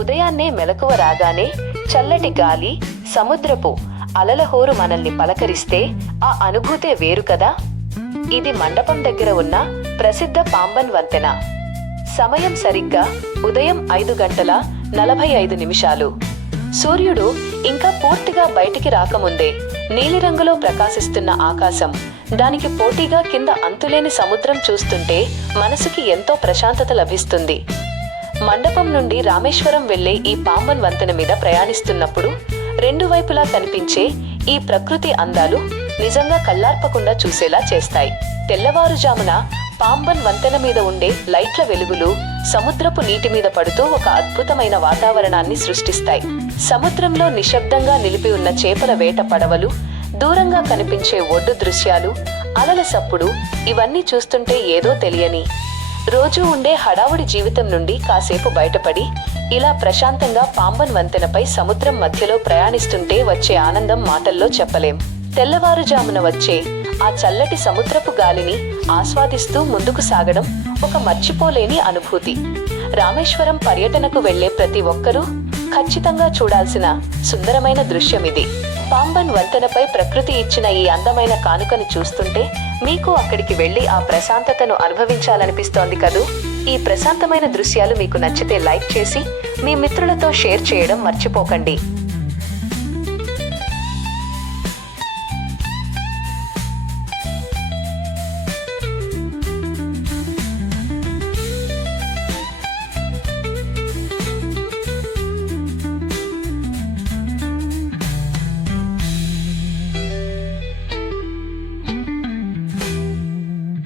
ఉదయాన్నే మెలకువ రాగానే చల్లటి గాలి, సముద్రపు అలల హోరు మనల్ని పలకరిస్తే ఆ అనుభూతే వేరు కదా. ఇది మండపం దగ్గర ఉన్న ప్రసిద్ధ పాంబన్ వంతెన. సమయం సరిగ్గా ఉదయం 5:45. సూర్యుడు ఇంకా పూర్తిగా బయటికి రాకముందే నీలిరంగులో ప్రకాశిస్తున్న ఆకాశం, దానికి పోటీగా కింద అంతులేని సముద్రం చూస్తుంటే మనసుకి ఎంతో ప్రశాంతత లభిస్తుంది. మండపం నుండి రామేశ్వరం వెళ్లే ఈ పాంబన్ వంతెన మీద ప్రయాణిస్తున్నప్పుడు రెండు వైపులా కనిపించే ఈ ప్రకృతి అందాలు నిజంగా కళ్ళార్పకుండా చూసేలా చేస్తాయి. తెల్లవారుజామున పాంబన్ వంతెన మీద ఉండే లైట్ల వెలుగులు సముద్రపు నీటి మీద పడుతూ ఒక అద్భుతమైన వాతావరణాన్ని సృష్టిస్తాయి. సముద్రంలో నిశ్శబ్దంగా నిలిపి ఉన్న చేపల వేట పడవలు, దూరంగా కనిపించే ఒడ్డు దృశ్యాలు, అలల సప్పుడు, ఇవన్నీ చూస్తుంటే ఏదో తెలియని రోజూ ఉండే హడావుడి జీవితం నుండి కాసేపు బయటపడి ఇలా ప్రశాంతంగా పాంబన్ వంతెనపై సముద్రం మధ్యలో ప్రయాణిస్తుంటే వచ్చే ఆనందం మాటల్లో చెప్పలేం. తెల్లవారుజామున వచ్చే ఆ చల్లటి సముద్రపు గాలిని ఆస్వాదిస్తూ ముందుకు సాగడం ఒక మర్చిపోలేని అనుభూతి. రామేశ్వరం పర్యటనకు వెళ్లే ప్రతి ఒక్కరూ ఖచ్చితంగా చూడాల్సిన సుందరమైన దృశ్యమిది. పాంబన్ వంతెనపై ప్రకృతి ఇచ్చిన ఈ అందమైన కానుకను చూస్తుంటే మీకు అక్కడికి వెళ్లి ఆ ప్రశాంతతను అనుభవించాలనిపిస్తోంది కదూ. ఈ ప్రశాంతమైన దృశ్యాలు మీకు నచ్చితే లైక్ చేసి మీ మిత్రులతో షేర్ చేయడం మర్చిపోకండి.